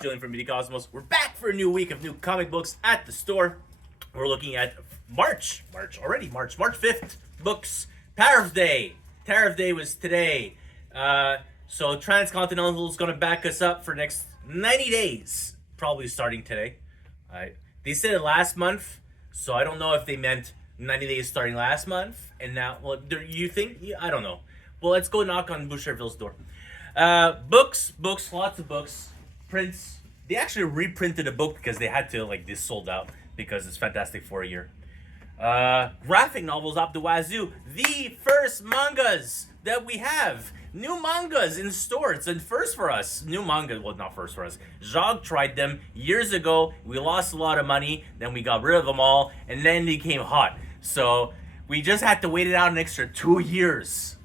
Julian from Media Cosmos. We're back for a new week of new comic books at the store. We're looking at March 5th books. Tariff Day was today. So Transcontinental is going to back us up for next 90 days, probably starting today. They said it last month, so I don't know if they meant 90 days starting last month. And now, well, you think? I don't know. Well, let's go knock on Boucherville's door. Books, lots of books. Prints. They actually reprinted a book because they had to, this sold out because it's Fantastic Four a year. Graphic novels up the wazoo. The first mangas that we have. New mangas in store. It's a first for us. New manga. Well, not first for us. Jacques tried them years ago. We lost a lot of money. Then we got rid of them all. And then they came hot. So we just had to wait it out an extra 2 years.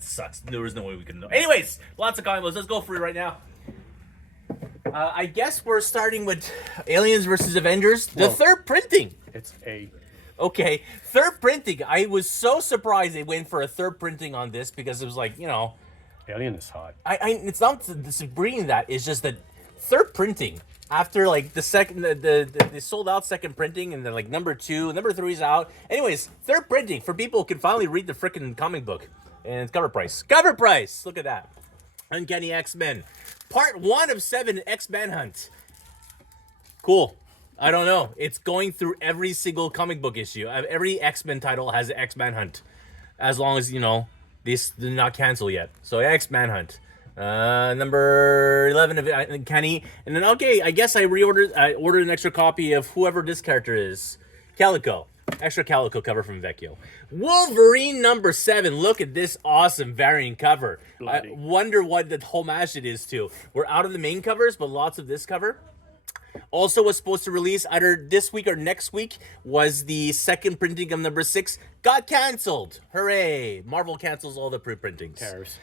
Sucks. There was no way we could know. Anyways, lots of comic books. Let's go for it right now. I guess we're starting with Aliens versus Avengers. The third printing. It's a... Okay, third printing. I was so surprised they went for a third printing on this because it was Alien is hot. It's not disagreeing that. It's just that third printing after the second, the sold out second printing and then number 2, number 3 is out. Anyways, third printing for people who can finally read the freaking comic book and it's cover price. Cover price. Look at that. Uncanny X-Men, part 1 of 7 X-Men Hunt. Cool. I don't know. It's going through every single comic book issue. Every X-Men title has an X-Men Hunt. As long as, these did not cancel yet. So, X-Men Hunt. Number 11 of Uncanny. And then, I guess I ordered an extra copy of whoever this character is. Calico. Extra Calico cover from Vecchio. Wolverine number 7. Look at this awesome variant cover. Bloody. I wonder what the homage it is to. We're out of the main covers, but lots of this cover. Also was supposed to release either this week or next week was the second printing of number 6. Got canceled. Hooray. Marvel cancels all the pre-printings. Tariffs.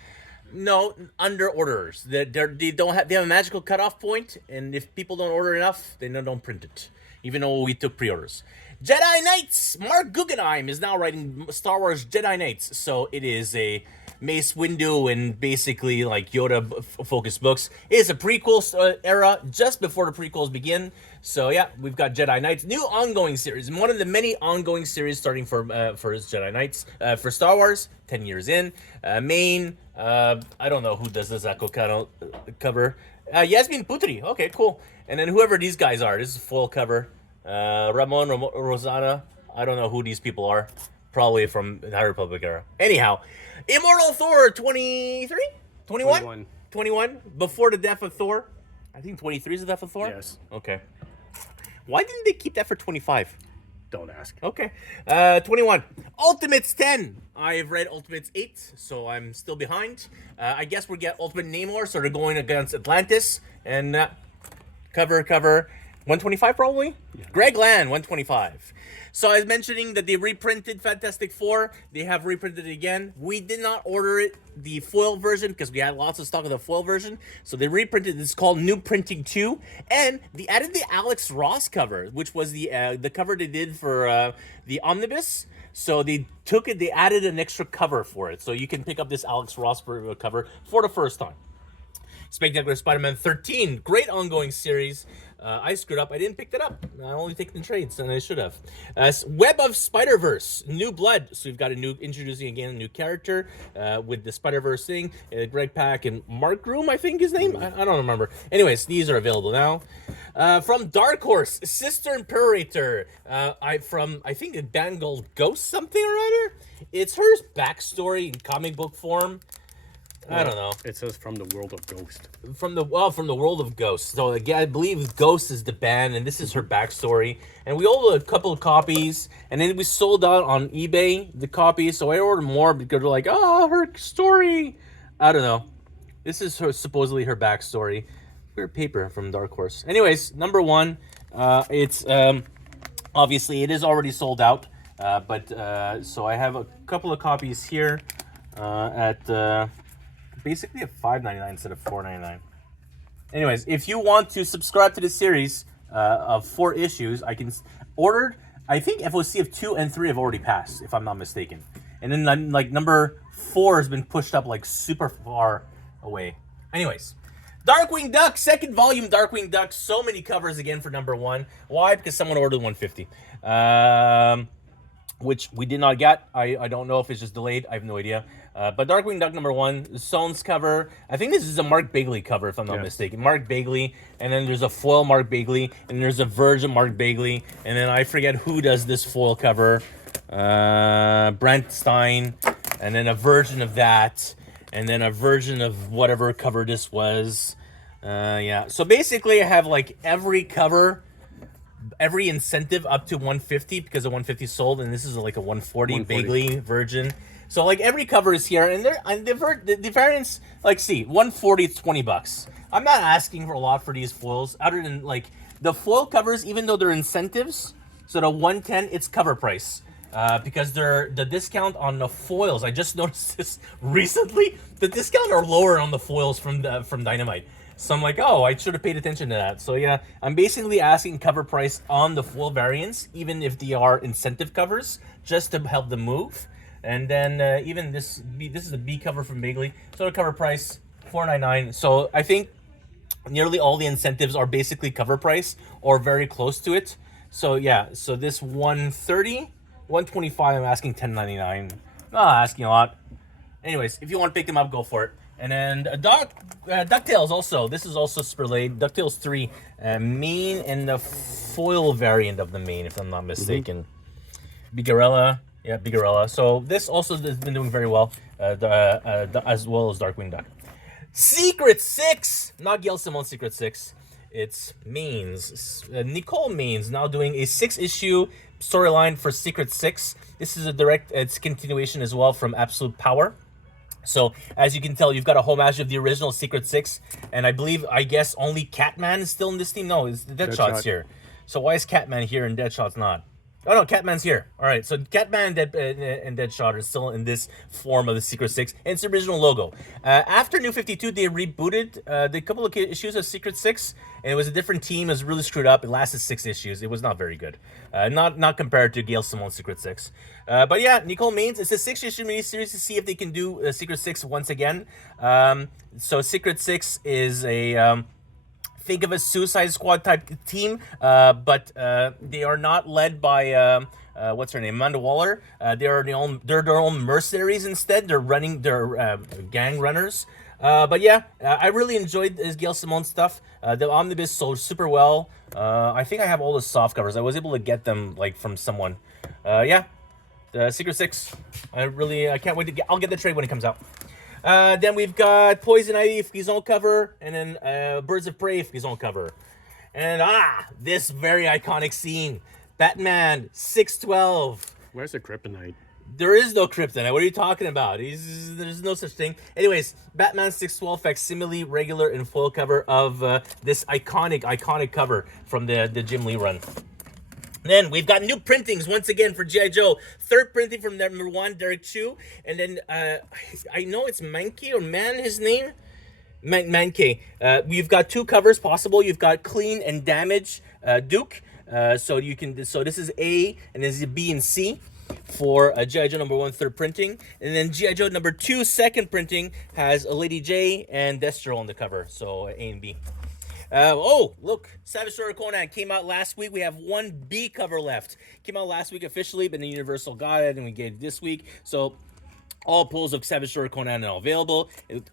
No, under orders. They have a magical cutoff point, and if people don't order enough, they don't print it. Even though we took pre-orders. Jedi Knights! Mark Guggenheim is now writing Star Wars Jedi Knights. So it is a Mace Windu and basically Yoda-focused books. It is a prequel era just before the prequels begin. So yeah, we've got Jedi Knights. New ongoing series. One of the many ongoing series starting for Jedi Knights. For Star Wars, 10 years in. Main, I don't know who does this Echo cover. Yasmin Putri. Okay, cool. And then whoever these guys are. This is full cover. Ramon Rosana. I don't know who these people are. Probably from the High Republic era. Anyhow, Immortal Thor 23? 21? 21. Before the death of Thor. I think 23 is the death of Thor? Yes. Okay. Why didn't they keep that for 25? Don't ask. Okay. 21. Ultimates 10. I've read Ultimates 8, so I'm still behind. I guess we get Ultimate Namor, so they're going against Atlantis. And cover 125 probably? Yeah. Greg Land, 125. So I was mentioning that they reprinted Fantastic Four. They have reprinted it again. We did not order it, the foil version, because we had lots of stock of the foil version. So they reprinted. It's called New Printing 2. And they added the Alex Ross cover, which was the cover they did for the Omnibus. So they took it, they added an extra cover for it. So you can pick up this Alex Ross cover for the first time. Spectacular Spider-Man 13. Great ongoing series. I screwed up. I didn't pick that up. I only take the trades, and I should have. Web of Spider-Verse. New Blood. So we've got introducing again a new character with the Spider-Verse thing. Greg Pak and Mark Groom, I think his name. I don't remember. Anyways, these are available now. From Dark Horse, Sister Imperator. I think a band called Ghost something or other. It's her backstory in comic book form. I don't know. It says from the world of Ghost. From the world of Ghost. So again, I believe Ghost is the band, and this is her backstory. And we ordered a couple of copies, and then we sold out on eBay the copies. So I ordered more because they're like, her story. I don't know. This is supposedly her backstory. Weird paper from Dark Horse. Anyways, number 1. It's obviously it is already sold out. So I have a couple of copies here at. Basically at $5.99 instead of $4.99. Anyways, if you want to subscribe to the series of 4 issues, I can order. I think FOC of 2 and 3 have already passed, if I'm not mistaken. And then number 4 has been pushed up super far away. Anyways, Darkwing Duck, second volume Darkwing Duck. So many covers again for number 1. Why? Because someone ordered 150. Which we did not get. I don't know if it's just delayed. I have no idea. But Darkwing Duck number 1, Sohn's cover. I think this is a Mark Bagley cover, if I'm not mistaken. Mark Bagley, and then there's a foil Mark Bagley, and there's a Virgin Mark Bagley, and then I forget who does this foil cover. Brent Stein, and then a version of that, and then a version of whatever cover this was. Yeah. So basically, I have like every cover, every incentive up to 150 because the 150 sold, and this is like a 140 Bagley Virgin. So like every cover is here, and the variants, like, see, 140 is $20. I'm not asking for a lot for these foils, other than like the foil covers, even though they're incentives. So the 110, it's cover price. Because they're the discount on the foils. I just noticed this recently. The discount are lower on the foils from Dynamite. So I'm like, oh, I should have paid attention to that. So yeah, I'm basically asking cover price on the foil variants, even if they are incentive covers, just to help them move. And then even this is a B cover from Bagley. So the cover price $4.99. So I think nearly all the incentives are basically cover price or very close to it. So yeah, so this 130. 125, I'm asking $10.99. Not asking a lot. Anyways, if you want to pick them up, go for it. And then DuckTales also. This is also super late. DuckTales 3, main and the foil variant of the main, if I'm not mistaken. Bigarella. Yeah, Bigarella. So this also has been doing very well, as well as Darkwing Duck. Secret 6! Not Gail Simon's Secret 6. It's Maines. Nicole Maines now doing a 6-issue storyline for Secret 6. This is it's continuation as well from Absolute Power. So as you can tell, you've got a homage of the original Secret 6, and I guess only Catman is still in this team. No, it's Deadshot's here. So why is Catman here and Deadshot's not? Oh no, Catman's here. All right, so Catman and Deadshot are still in this form of the Secret 6, and it's the original logo. After New 52, they rebooted the couple of issues of Secret 6, and it was a different team. It was really screwed up. It lasted 6 issues. It was not very good. Not compared to Gail Simon's Secret 6. But yeah, Nicole Maines, it's a 6-issue miniseries to see if they can do Secret 6 once again. So Secret 6 is a... think of a Suicide Squad type team, but they are not led by what's her name, Amanda Waller. They're their own mercenaries instead. They're gang runners. But yeah, I really enjoyed this Gail Simone stuff. The omnibus sold super well. I think I have all the soft covers. I was able to get them like from someone. Yeah, the Secret 6. I can't wait to I'll get the trade when it comes out. Then we've got Poison Ivy Frison cover, and then Birds of Prey Frison cover. And this very iconic scene. Batman 612. Where's the kryptonite? There is no kryptonite. What are you talking about? There's no such thing. Anyways, Batman 612 facsimile regular and foil cover of this iconic cover from the Jim Lee run. Then we've got new printings once again for G.I. Joe. Third printing from number 1, Derek Chu. And then I know it's Mankey or Man, his name? Mankey. We've got 2 covers possible. You've got Clean and Damage Duke. So this is A, and this is B and C for G.I. Joe number 1, third printing. And then G.I. Joe number 2, second printing, has a Lady J and Destro on the cover. So A and B. Look, Savage Sword Conan came out last week. We have 1 B cover left. Came out last week officially, but then Universal got it, and we get it this week. So all pulls of Savage Sword Conan are now available.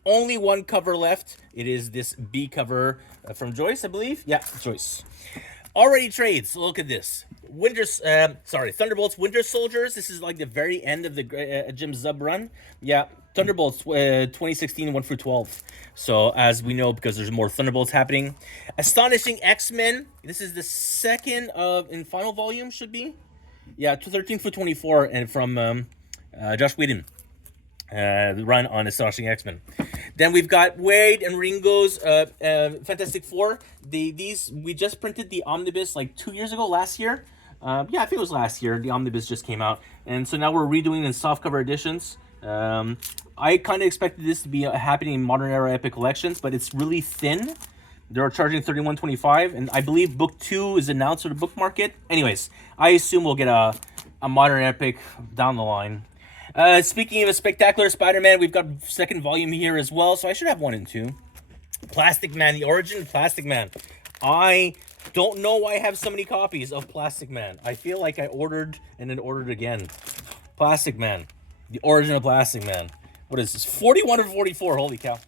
Only 1 cover left. It is this B cover from Joyce, I believe. Yeah, Joyce. Already trades. Look at this. Thunderbolts Winter Soldiers. This is like the very end of the Jim Zub run. Yeah, Thunderbolts 2016 1 through 12. So as we know, because there's more Thunderbolts happening. Astonishing X-Men. This is the second in final volume, should be. Yeah, 13 through 24, and from Josh Whedon. The run on Astonishing X-Men. Then we've got Wade and Ringo's Fantastic Four. These we just printed the omnibus like 2 years ago, last year. I think it was last year. The omnibus just came out, and so now we're redoing in softcover editions. I kind of expected this to be happening in Modern Era Epic Collections, but it's really thin. They're charging $31.25, and I believe Book 2 is announced for the book market. Anyways, I assume we'll get a Modern Epic down the line. Speaking of a Spectacular Spider-Man, we've got second volume here as well, so I should have 1 and 2. Plastic Man, the origin of Plastic Man. I don't know why I have so many copies of Plastic Man. I feel like I ordered and then ordered again. Plastic Man, the origin of Plastic Man. What is this? 41 or 44? Holy cow.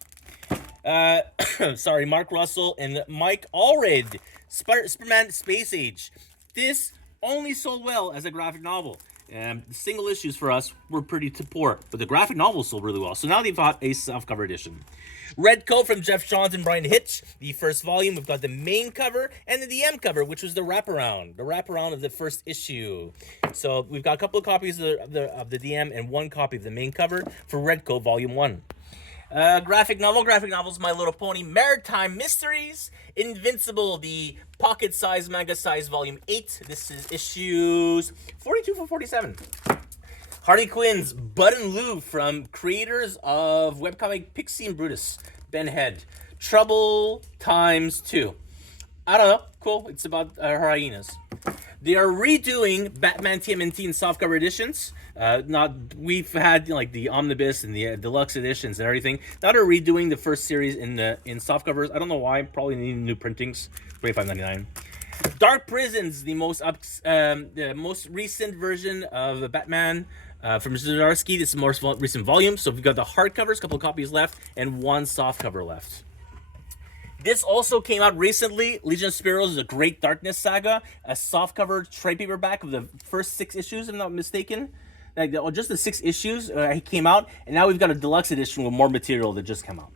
Sorry, Mark Russell and Mike Allred. Superman Space Age. This only sold well as a graphic novel. The single issues for us were pretty poor, but the graphic novel sold really well. So now they've got a softcover edition. Red Coat from Jeff Johns and Brian Hitch. The first volume, we've got the main cover and the DM cover, which was the wraparound of the first issue. So we've got a couple of copies of the DM and one copy of the main cover for Red Coat Volume 1. Graphic novels, My Little Pony, Maritime Mysteries, Invincible, the pocket-size, manga-size Volume 8. This is issues 42 for 47. Harley Quinn's Bud and Lou from creators of webcomic Pixie and Brutus, Ben Head. Trouble Times 2. I don't know. Cool. It's about hyenas. They are redoing Batman TMNT in softcover editions. We've had like the omnibus and the deluxe editions and everything. Now they're redoing the first series in softcovers. I don't know why. Probably needing new printings. $25.99. Dark Prisons, the most recent version of Batman from Zdarsky. This is the most recent volume. So we've got the hardcovers, a couple of copies left, and one softcover left. This also came out recently. Legion of Sparrows is a Great Darkness saga, a softcover trade paperback of the first 6 issues, if I'm not mistaken. Just the 6 issues came out, and now we've got a deluxe edition with more material that just came out.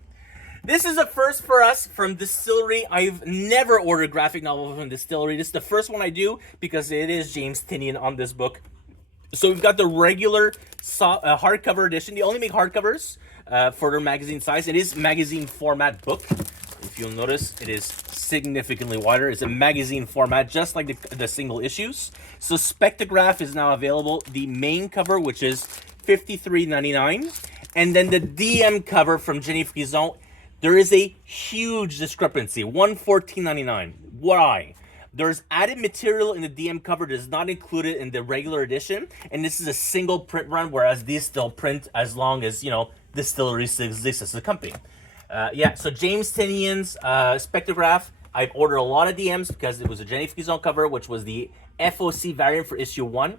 This is a first for us from Distillery. I've never ordered graphic novel from Distillery. This is the first one I do because it is James Tynion on this book. So we've got the regular hardcover edition. They only make hardcovers for their magazine size. It is magazine format book. If you'll notice, it is significantly wider. It's a magazine format, just like the single issues. So Spectrograph is now available. The main cover, which is $53.99. And then the DM cover from Jenny Frison. There is a huge discrepancy, $114.99. Why? There's added material in the DM cover that is not included in the regular edition, and this is a single print run, whereas these still print as long as, Distillery exists as a company. So James Tynion's Spectrograph, I've ordered a lot of DMs because it was a Jenny Frison cover, which was the FOC variant for issue 1.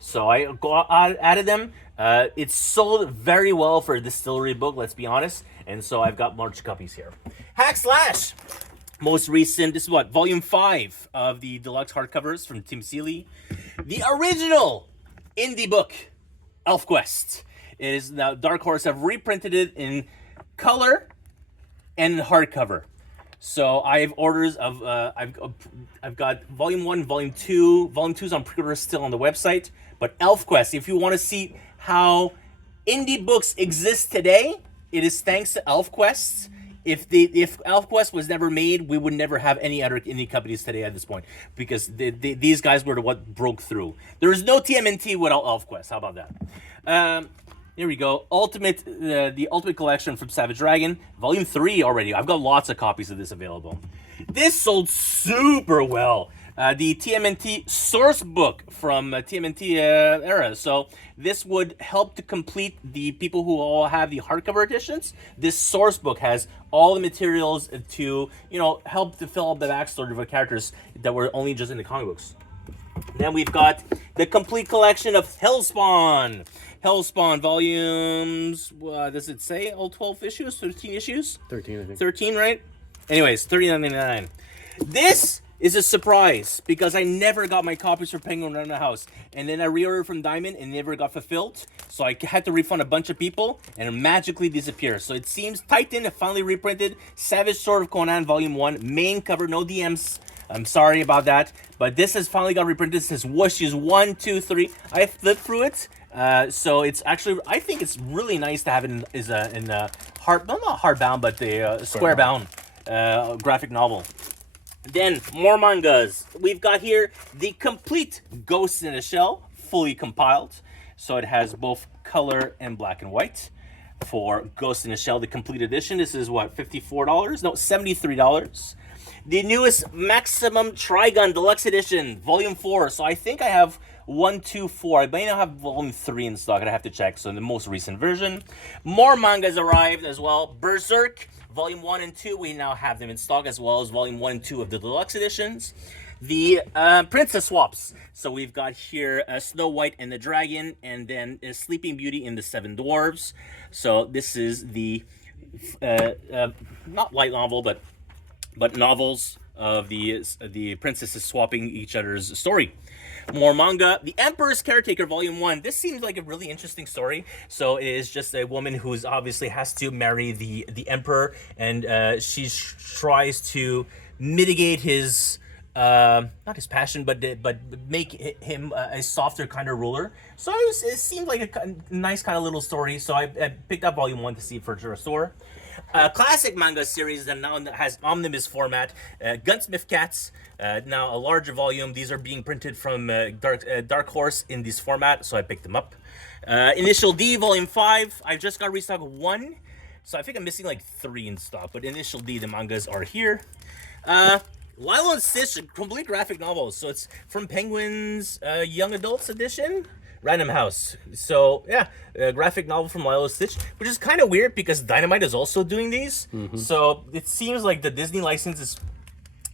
So I added them. It sold very well for a Distillery book, let's be honest. And so I've got large copies here. Hack Slash! Most recent, this is volume 5 of the deluxe hardcovers from Tim Seeley. The original indie book, ElfQuest. It is now Dark Horse have reprinted it in color and hardcover. So I have orders of I've got volume 1, volume 2. Volume 2 is on pre-order still on the website. But ElfQuest, if you want to see how indie books exist today, it is thanks to ElfQuest. If ElfQuest was never made, we would never have any other indie companies today at this point, because these guys were what broke through. There is no TMNT without ElfQuest. How about that? Here we go. The Ultimate Collection from Savage Dragon, Volume 3 already. I've got lots of copies of this available. This sold super well. The TMNT source book from TMNT era. So this would help to complete the people who all have the hardcover editions. This source book has all the materials to, help to fill up the backstory of the characters that were only just in the comic books. Then we've got the complete collection of Hellspawn. Hellspawn volumes, does it say all 12 issues, 13 issues? 13, I think. 13, right? Anyways, $39.99. This is a surprise because I never got my copies for Penguin Random House. And then I reordered from Diamond and never got fulfilled. So I had to refund a bunch of people and it magically disappeared. So it seems Titan finally reprinted Savage Sword of Conan Volume 1. Main cover, no DMs. I'm sorry about that. But this has finally got reprinted. It says Whooshes 1, 2, 3. I flipped through it. So it's actually, I think it's really nice to have it in not hardbound, but the square bound graphic novel. Then more mangas. We've got here the complete Ghost in a Shell, fully compiled. So it has both color and black and white for Ghost in a Shell, the complete edition. This is $54? No, $73. The newest Maximum Trigun Deluxe Edition, Volume 4. So I think I have 1, 2, 4. I may not have Volume 3 in stock. I have to check. So in the most recent version. More mangas arrived as well. Berserk, Volume 1 and 2, we now have them in stock, as well as Volume 1 and 2 of the deluxe editions. The princess swaps. So we've got here Snow White and the Dragon, and then Sleeping Beauty and the Seven Dwarves. So this is the not light novel, but novels of the princesses swapping each other's story. More manga. The Emperor's Caretaker Volume 1. This seems like a really interesting story. So it is just a woman who's obviously has to marry the emperor, and she tries to mitigate his not his passion, but make him a softer kind of ruler. So it seemed like a nice kind of little story. So I picked up Volume 1 to see it for a store. Classic manga series that now has omnibus format. Gunsmith Cats, now a larger volume. These are being printed from Dark Horse in this format, so I picked them up. Initial D Volume 5. I just got restock 1, so I think I'm missing like 3 in stock. But Initial D, the mangas are here. Lilo and Stitch, complete graphic novels. So it's from Penguin's Young Adults edition. Random House. So yeah, a graphic novel from Lilo and Stitch, which is kind of weird because Dynamite is also doing these. So it seems like the Disney license is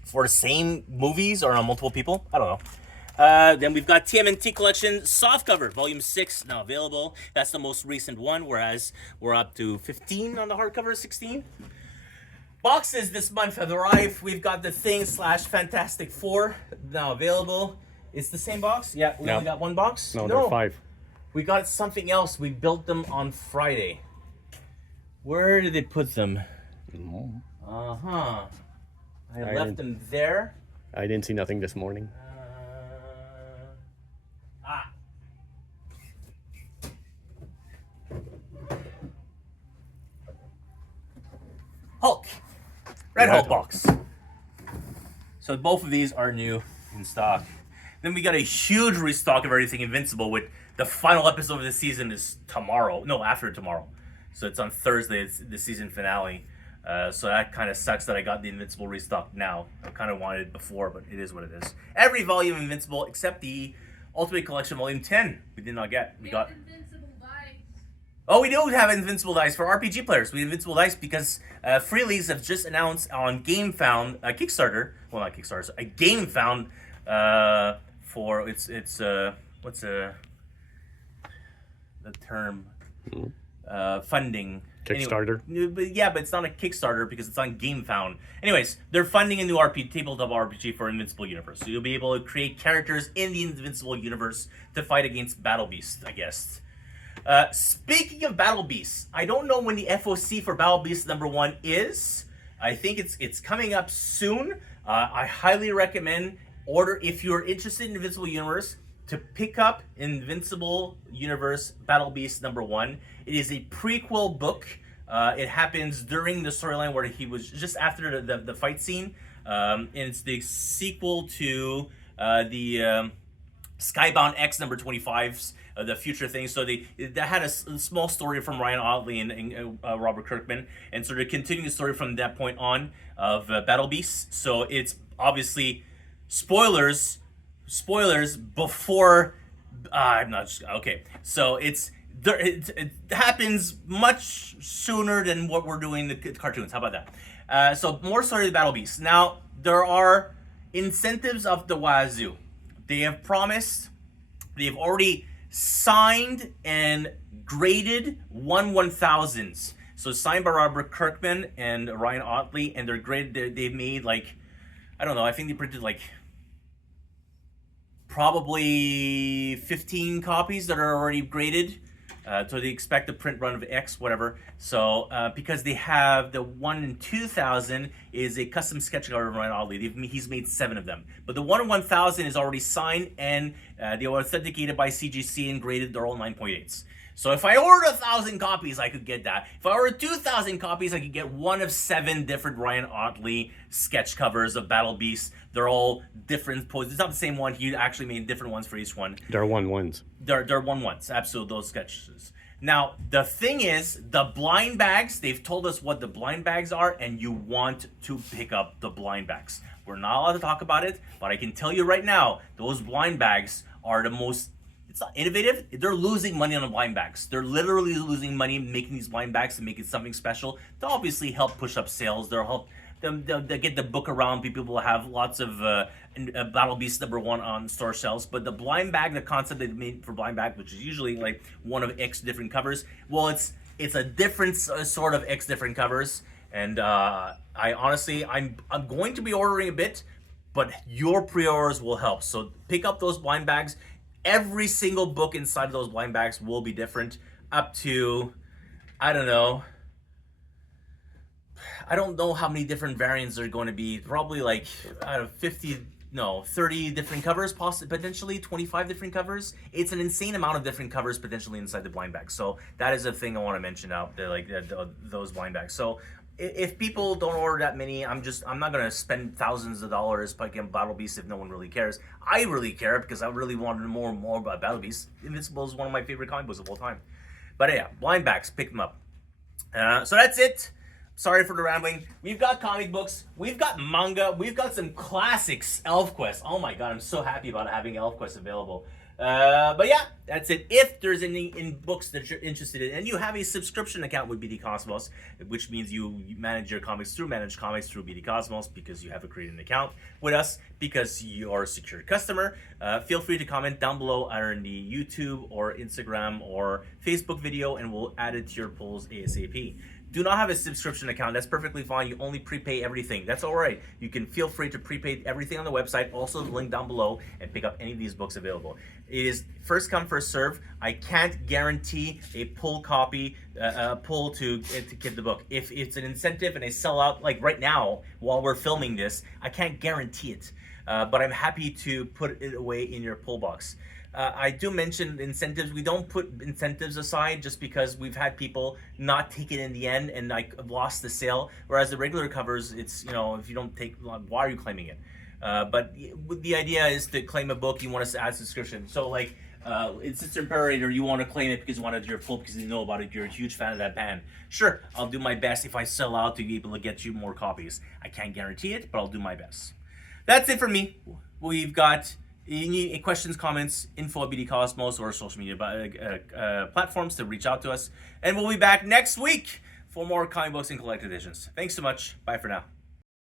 for the same movies or on multiple people. I don't know. Then we've got TMNT Collection Softcover Volume 6 now available. That's the most recent one, whereas we're up to 15 on the hardcover, 16. Boxes this month have arrived. We've got the Thing / Fantastic Four now available. It's the same box? Yeah, we only got one box? No, there are 5. We got something else. We built them on Friday. Where did they put them? I left them there. I didn't see nothing this morning. Hulk. Red Hulk box. So both of these are new in stock. Then we got a huge restock of everything Invincible, with the final episode of the season is tomorrow. No, after tomorrow. So it's on Thursday. It's the season finale. So that kind of sucks that I got the Invincible restock now. I kind of wanted it before, but it is what it is. Every volume of Invincible except the Ultimate Collection Volume 10 we did not get. We got Invincible Dice. Oh, we do have Invincible Dice for RPG players. We have Invincible Dice because Freelies have just announced on GameFound a Kickstarter. Well, not Kickstarter, so a GameFound for it's what's the term? Funding. Kickstarter? Anyway, but it's not a Kickstarter because it's on GameFound. Anyways, they're funding a new tabletop RPG for Invincible Universe. So you'll be able to create characters in the Invincible Universe to fight against Battle Beast, I guess. Speaking of Battle Beasts, I don't know when the FOC for Battle Beast #1 is. I think it's coming up soon. I highly recommend order if you're interested in Invincible Universe to pick up Invincible Universe Battle Beast #1. It is a prequel book. It happens during the storyline where he was just after the fight scene. And it's the sequel to the Skybound X #25's the future thing. So that had a small story from Ryan Ottley and Robert Kirkman, and sort of continuing the story from that point on of Battle Beasts. So it's obviously spoilers before. I'm not just, okay. So it happens much sooner than what we're doing the cartoons. How about that? So more story of the Battle Beasts. Now there are incentives of the wazoo. They have promised. They've already signed and graded 1/1000s. So signed by Robert Kirkman and Ryan Ottley, and they're graded. They've made like, I don't know. I think they printed like probably 15 copies that are already graded. So they expect a print run of X, whatever. So because they have the 1 in 2000 is a custom sketch cover of Ryan Ottley. He's made 7 of them. But the 1 in 1000 is already signed, and they were authenticated by CGC and graded. They're all 9.8s. So if I order 1,000 copies, I could get that. If I order 2,000 copies, I could get one of 7 different Ryan Ottley sketch covers of Battle Beasts. They're all different poses. It's not the same one. He actually made different ones for each one. They're 1/1s. They're 1/1s. Absolutely, those sketches. Now, the thing is, the blind bags, they've told us what the blind bags are, and you want to pick up the blind bags. We're not allowed to talk about it, but I can tell you right now, those blind bags are the most it's not innovative. They're losing money on the blind bags. They're literally losing money making these blind bags and making something special. They'll obviously help push up sales. They'll help them. They'll get the book around. People will have lots of Battle Beast #1 on store shelves. But the blind bag, the concept they made for blind bag, which is usually like one of X different covers. Well, it's a different sort of X different covers. And I honestly, I'm going to be ordering a bit, but your pre-orders will help. So pick up those blind bags. Every single book inside of those blind bags will be different, up to, I don't know how many different variants there are going to be. Probably like, I don't know, 30 different covers, possibly, potentially 25 different covers. It's an insane amount of different covers potentially inside the blind bag. So that is a thing I want to mention out there, like those blind bags. So if people don't order that many, I'm not gonna spend thousands of dollars picking Battle Beast if no one really cares. I really care because I really wanted more and more about Battle Beast. Invincible is one of my favorite comic books of all time. But yeah, blind bags, pick them up. So that's it. Sorry for the rambling. We've got comic books, we've got manga, we've got some classics. ElfQuest. Oh my god, I'm so happy about having ElfQuest available. But yeah, that's it. If there's any in books that you're interested in, and you have a subscription account with BD Cosmos, which means you manage your comics through Managed Comics through BD Cosmos because you have a created an account with us because you are a secure customer, feel free to comment down below either in the YouTube or Instagram or Facebook video, and we'll add it to your polls ASAP. Do not have a subscription account. That's perfectly fine. You only prepay everything. That's all right. You can feel free to prepay everything on the website. Also, the link down below, and pick up any of these books available. It is first come, first serve. I can't guarantee a pull copy, pull to get the book. If it's an incentive and they sell out, like right now while we're filming this, I can't guarantee it. But I'm happy to put it away in your pull box. I do mention incentives. We don't put incentives aside just because we've had people not take it in the end and like lost the sale. Whereas the regular covers, it's, you know, if you don't take, why are you claiming it? But the idea is to claim a book, you want us to add subscription. So like in Sister Imperator, you want to claim it because you wanted your pull because you know about it. You're a huge fan of that band. Sure, I'll do my best if I sell out to be able to get you more copies. I can't guarantee it, but I'll do my best. That's it for me. We've got any questions, comments, info at BD Cosmos or social media platforms to reach out to us. And we'll be back next week for more comic books and collected editions. Thanks so much. Bye for now.